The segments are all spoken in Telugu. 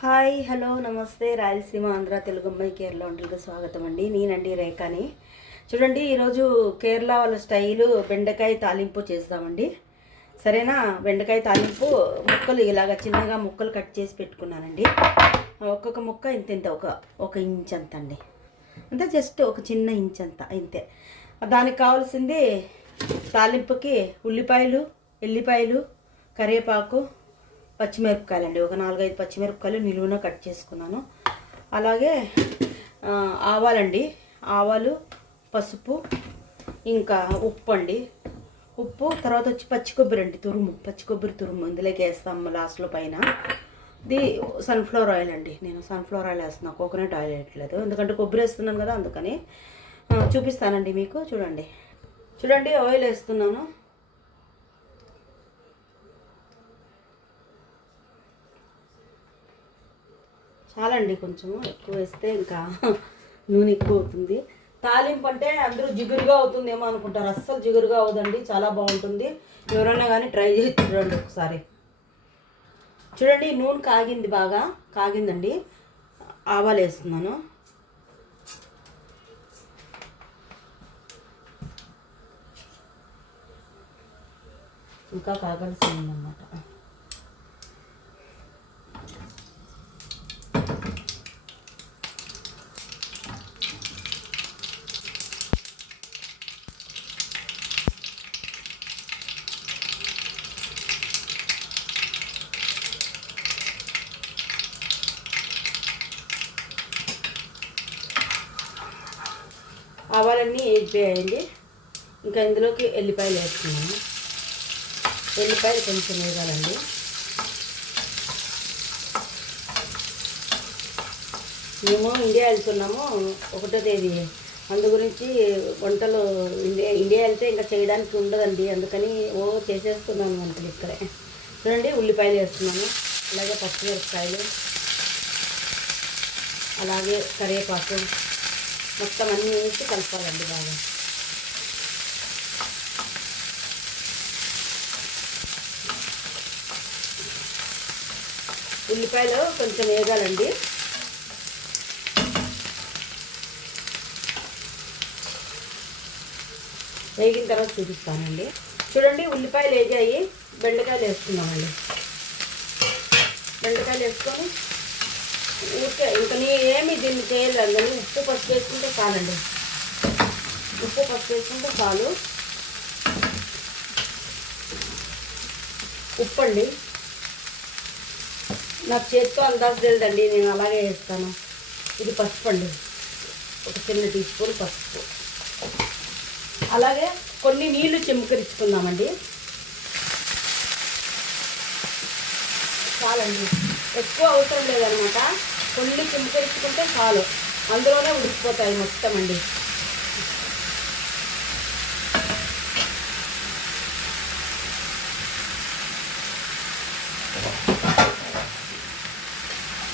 హాయ్ హలో నమస్తే రాయలసీమ ఆంధ్ర తెలుగు అమ్మాయి కేరళ వంటలకు స్వాగతం అండి. నేనండి రేఖని. చూడండి, ఈరోజు కేరళ వాళ్ళ స్టైలు బెండకాయ తాలింపు చేస్తామండి. సరేనా? బెండకాయ తాలింపు ముక్కలు ఇలాగ చిన్నగా ముక్కలు కట్ చేసి పెట్టుకున్నానండి. ఒక్కొక్క ముక్క ఇంత ఒక ఇంచ్ అంత అండి, అంతే, జస్ట్ ఒక చిన్న ఇంచ్ అంత ఇంతే. దానికి కావాల్సింది తాలింపుకి ఉల్లిపాయలు, ఎల్లిపాయలు, కరివేపాకు, పచ్చిమిరపకాయలు అండి. ఒక 4-5 పచ్చిమిరపకాయలు నిలువున కట్ చేసుకున్నాను. అలాగే ఆవాలండి, ఆవాలు, పసుపు, ఇంకా ఉప్పు అండి. ఉప్పు తర్వాత వచ్చి పచ్చి కొబ్బరి అండి, పచ్చి కొబ్బరి తురుము ఇందులోకి వేస్తాము లాస్ట్లో పైన. ఇది సన్ఫ్లవర్ ఆయిల్ అండి. నేను సన్ఫ్లవర్ ఆయిల్ వేస్తున్నాను, కోకోనట్ ఆయిల్ వేయట్లేదు, ఎందుకంటే కొబ్బరి వేస్తున్నాను కదా, అందుకని చూపిస్తానండి మీకు. చూడండి ఆయిల్ వేస్తున్నాను. చాలండి, కొంచెం ఎక్కువ వేస్తే ఇంకా నూనె ఎక్కువ అవుతుంది. తాలింపు అంటే అందరూ జిగురుగా అవుతుందేమో అనుకుంటారు, అస్సలు జిగురుగా అవుదండి, చాలా బాగుంటుంది. ఎవరైనా కానీ ట్రై చేసి చూడండి ఒకసారి. చూడండి, నూనె కాగింది, బాగా కాగిందండి. ఆవాలు వేస్తున్నాను. ఇంకా కాగాల్సిందన్నమాట. ఆవాలన్నీ వేగిపోయాయండి. ఇంకా ఇందులోకి ఎల్లిపాయలు వేస్తున్నాను. ఎల్లిపాయలు కొంచెం వేగాలండి. మేము ఇండియా వెళ్తున్నాము 1వ తేదీ, అందు గురించి వంటలు ఇండియా వెళ్తే ఇంకా చేయడానికి ఉండదండి, అందుకని చేసేస్తున్నాను వంటలు ఇక్కడే. చూడండి, ఉల్లిపాయలు వేస్తున్నాను, అలాగే పచ్చిమిరపకాయలు, అలాగే కరివేపాకు, మొత్తం అన్నీ వేసి కలపాలండి బాగా. ఉల్లిపాయలు కొంచెం వేగాలండి. వేగిన తర్వాత చూపిస్తానండి. చూడండి, ఉల్లిపాయలు వేగాయి, బెండకాయలు వేసుకున్నామండి. బెండకాయలు వేసుకొని ఊరికే ఇంకా ఏమి దీన్ని చేయలేదు, ఉప్పు పసుపు వేసుకుంటే చాలండి. ఉప్పు పసుపు వేసుకుంటే చాలు. ఉప్పు అండి, నాకు చేతితో అందాజు తెలియదండి, నేను అలాగే వేస్తాను. ఇది పసుపు అండి, ఒక చిన్న టీ స్పూన్ పసుపు. అలాగే కొన్ని నీళ్లు చిమ్మకరించుకుందామండి. చాలండి, ఎక్కువ అవసరం లేదనమాట, కొన్ని చిమ్మకరించుకుంటే చాలు, అందులోనే ఉడికిపోతాయి మొత్తం అండి.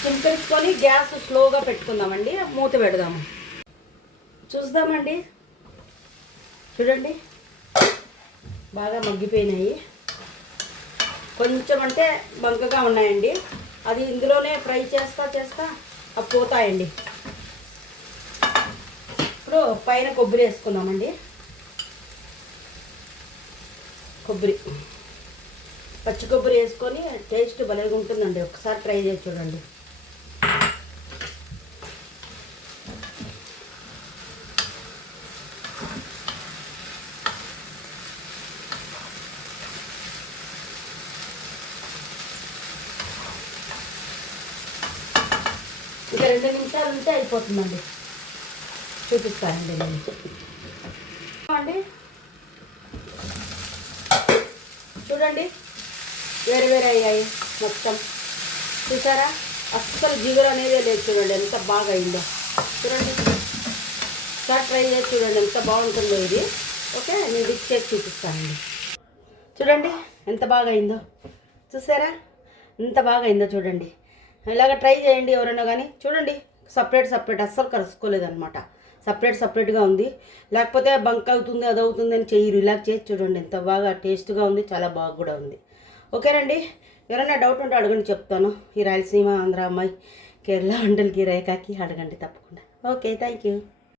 చిమ్మకరించుకొని గ్యాస్ స్లోగా పెట్టుకుందామండి, మూత పెడదాము. చూద్దామండి. చూడండి, బాగా మగ్గిపోయినాయి. కొంచెం అంటే బంకగా ఉన్నాయండి, అది ఇందులోనే ఫ్రై చేస్తా అవి పోతాయండి. ఇప్పుడు పైన కొబ్బరి వేసుకుందామండి. పచ్చి కొబ్బరి వేసుకొని టేస్ట్ భలేగా ఉంటుందండి, ఒకసారి ట్రై చేసి చూడండి. ఇంకా 2 నిమిషాలు ఉంటే అయిపోతుందండి, చూపిస్తానండి నేను అండి. చూడండి, వేరే అయ్యాయి మొత్తం, చూసారా? అస్సలు జిగురు అనేది లేదు. చూడండి ఎంత బాగా అయిందో. చూడండి, ఒకసారి ట్రై చేసి చూడండి ఎంత బాగుంటుందో ఇది. ఓకే, నేను డిష్ చేసి చూపిస్తానండి. చూడండి ఎంత బాగా అయిందో, చూసారా? ఎంత బాగా అయిందో చూడండి. ఇలాగ ట్రై చేయండి ఎవరైనా కానీ. చూడండి, సపరేట్ అస్సలు కలుసుకోలేదన్నమాట, సపరేట్గా ఉంది. లేకపోతే బంక్ అవుతుంది, అది అవుతుంది అని చెయ్యరు, ఇలా చేసి చూడండి ఎంత బాగా టేస్ట్గా ఉంది, చాలా బాగా కూడా ఉంది. ఓకేనండి, ఎవరైనా డౌట్ ఉంటే అడగండి, చెప్తాను. ఈ రాయలసీమ ఆంధ్ర అమ్మాయి కేరళ వంటలకి రేఖకి అడగండి తప్పకుండా. Okay, thank you.